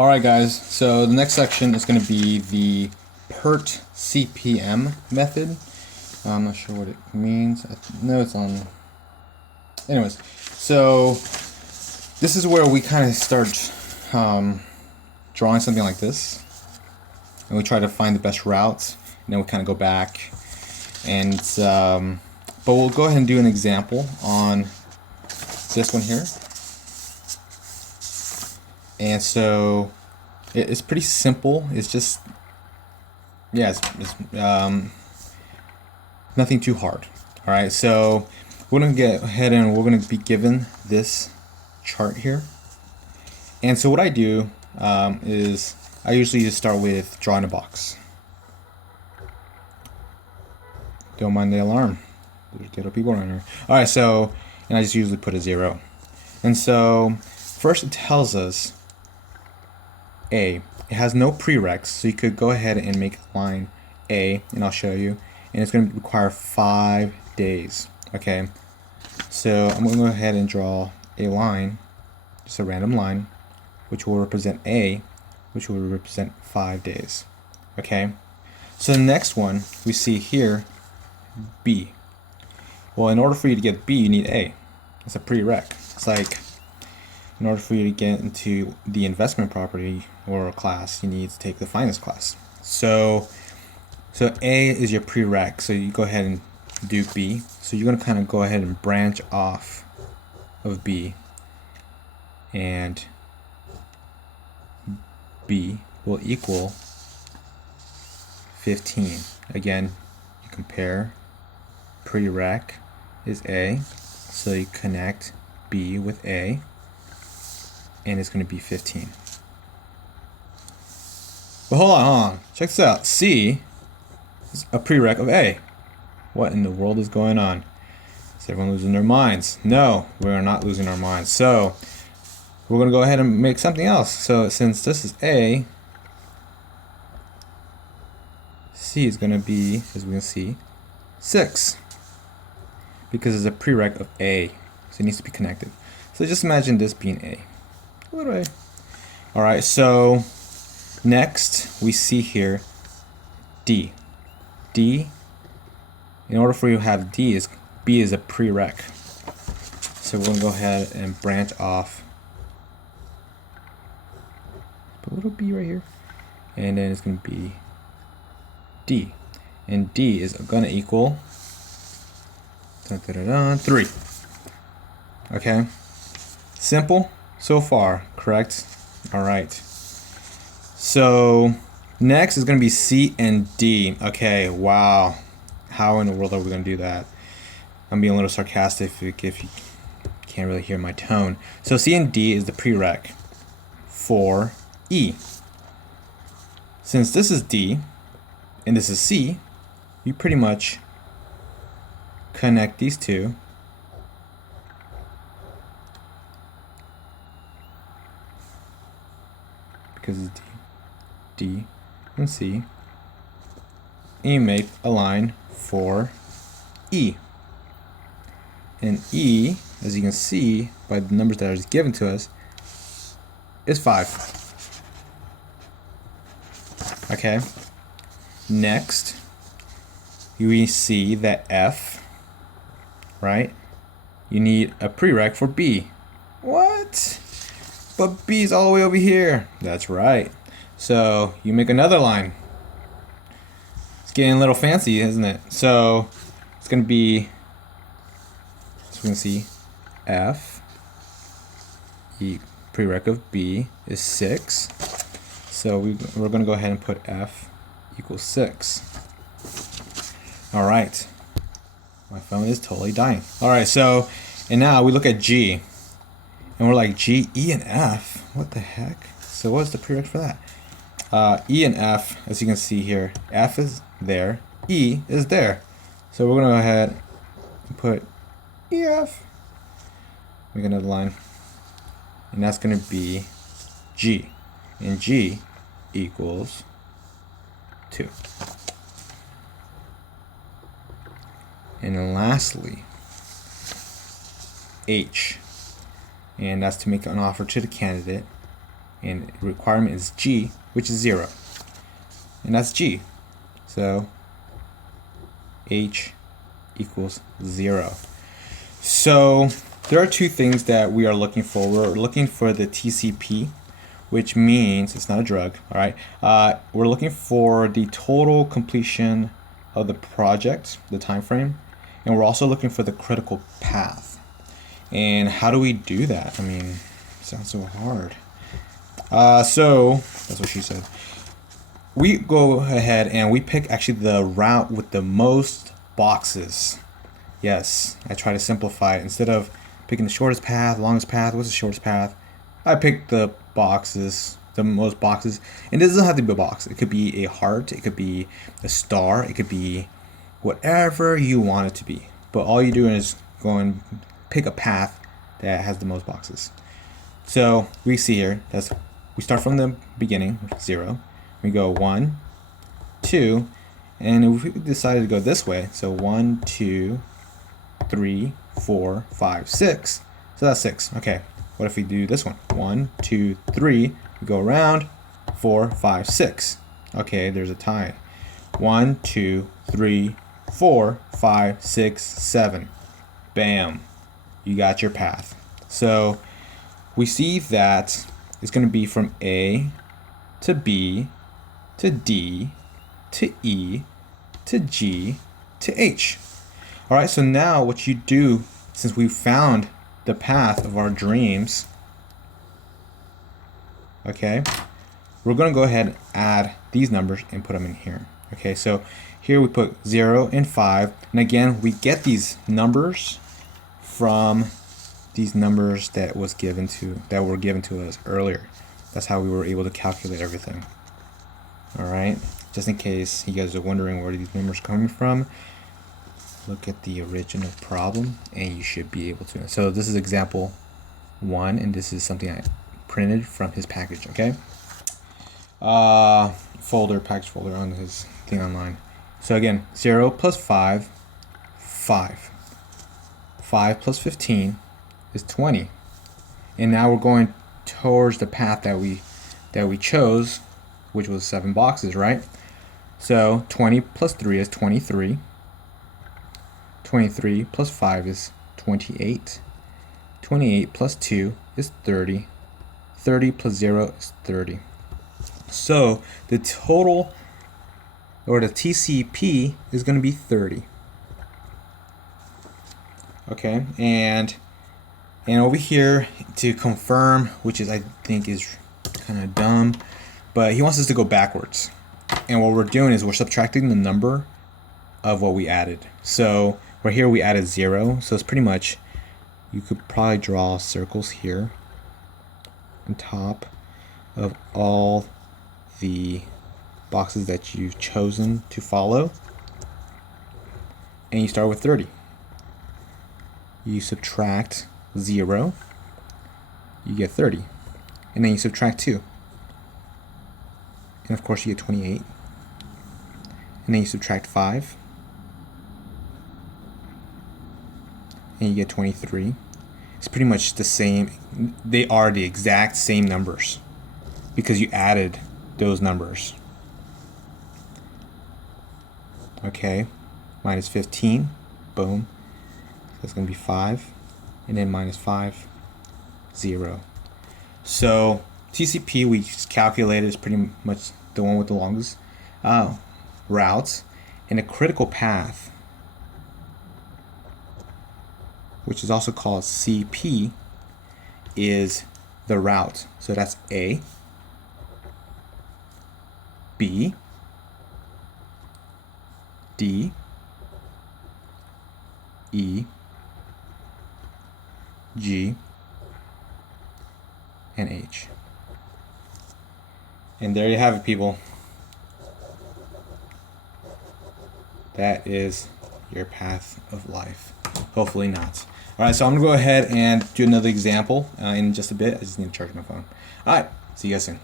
Alright guys, so the next section is going to be the PERT CPM method. I'm not sure what it means. I know it's on... Anyways, so this is where we kind of start drawing something like this. And we try to find the best routes, and then we kind of go back. And but we'll go ahead and do an example on this one here. And so it's pretty simple. It's just, yeah, it's nothing too hard. All right, so we're gonna get ahead and we're gonna be given this chart here. And so what I do is I usually just start with drawing a box. Don't mind the alarm. There's ghetto people around here. All right, so, and I just usually put a 0. And so first it tells us A. It has no prereqs, so you could go ahead and make line A, and I'll show you. And it's going to require 5 days. Okay, so I'm going to go ahead and draw a line, just a random line, which will represent A, which will represent 5 days. Okay, so the next one we see here, B. Well, in order for you to get B, you need A. It's a prereq. It's like, in order for you to get into the investment property or class, you need to take the finance class. So A is your prereq. So you go ahead and do B. So you're going to kind of go ahead and branch off of B. And B will equal 15. Again, you compare. Prereq is A. So you connect B with A. And it's going to be 15. But hold on. Check this out. C is a prereq of A. What in the world is going on? Is everyone losing their minds? No, we are not losing our minds. So we're going to go ahead and make something else. So since this is A, C is going to be, as we can see, 6. Because it's a prereq of A. So it needs to be connected. So just imagine this being A. Alright, so next we see here D. D, in order for you to have D, is B is a prereq. So we're going to go ahead and branch off. Put a little B right here. And then it's going to be D. And D is going to equal 3. Okay? Simple so far, correct? Alright. So next is going to be C and D. Okay, wow. How in the world are we going to do that? I'm being a little sarcastic if you can't really hear my tone. So C and D is the prereq for E. Since this is D and this is C, you pretty much connect these two. Because it's D, and C, and you make a line for E. And E, as you can see by the numbers that are given to us, is 5. Okay. Next, we see that F, right? You need a prereq for B. What? But B is all the way over here. That's right. So you make another line. It's getting a little fancy, isn't it? So it's going to be, so we can see F, prereq of B is 6. So we're going to go ahead and put F equals 6. All right. My phone is totally dying. All right, so, and now we look at G. And we're like, G, E, and F? What the heck? So what's the prereq for that? E and F, as you can see here, F is there, E is there. So we're going to go ahead and put EF. Make another line. And that's going to be G. And G equals 2. And then lastly, H. And that's to make an offer to the candidate. and requirement is G, which is 0. And that's G. So H equals 0. So there are two things that we are looking for. We're looking for the TCP, which means it's not a drug, all right? We're looking for the total completion of the project, the time frame, and we're also looking for the critical path. And how do we do that? I mean, it sounds so hard. So that's what she said. We go ahead and we pick actually the route with the most boxes. Yes, I try to simplify it. Instead of picking the shortest path, longest path, what's the shortest path? I pick the boxes, the most boxes. And it doesn't have to be a box. It could be a heart, it could be a star, it could be whatever you want it to be. But all you're doing is go and pick a path that has the most boxes. So we see here, we start from the beginning, 0. We go 1, 2, and if we decided to go this way, so 1, 2, 3, 4, 5, 6. So that's 6. Okay. What if we do this one? 1, 2, 3. We go around. 4, 5, 6. Okay, there's a tie. 1, 2, 3, 4, 5, 6, 7. Bam. You got your path. So we see that it's going to be from A to B to D to E to G to H. All right, so now what you do, since we found the path of our dreams, okay, we're going to go ahead and add these numbers and put them in here. Okay, so here we put 0 and 5, and again, we get these numbers from these numbers that were given to us earlier. That's how we were able to calculate everything. All right, just in case you guys are wondering where these numbers are coming from, look at the original problem and you should be able to. So this is example 1, and this is something I printed from his package. Okay, package folder on his thing online. So again, 0 plus 5, 5. 5 plus 15 is 20. And now we're going towards the path that we chose, which was 7 boxes, right? So 20 plus 3 is 23. 23 plus 5 is 28. 28 plus 2 is 30. 30 plus 0 is 30. So the total, or the TCP, is going to be 30. Okay, and over here to confirm, which is I think is kind of dumb, but he wants us to go backwards. And what we're doing is we're subtracting the number of what we added. So right here we added 0, so it's pretty much, you could probably draw circles here on top of all the boxes that you've chosen to follow, and you start with 30. You subtract 0, you get 30, and then you subtract 2, and of course you get 28, and then you subtract 5, and you get 23. It's pretty much the same. They are the exact same numbers because you added those numbers. Okay, minus 15, boom. That's going to be 5, and then minus 5, 0. So TCP we just calculated is pretty much the one with the longest routes, and a critical path, which is also called CP, is the route. So that's A, B, D, E, G, and H. And there you have it, people. That is your path of life. Hopefully not. Alright, so I'm going to go ahead and do another example in just a bit. I just need to charge my phone. Alright, see you guys soon.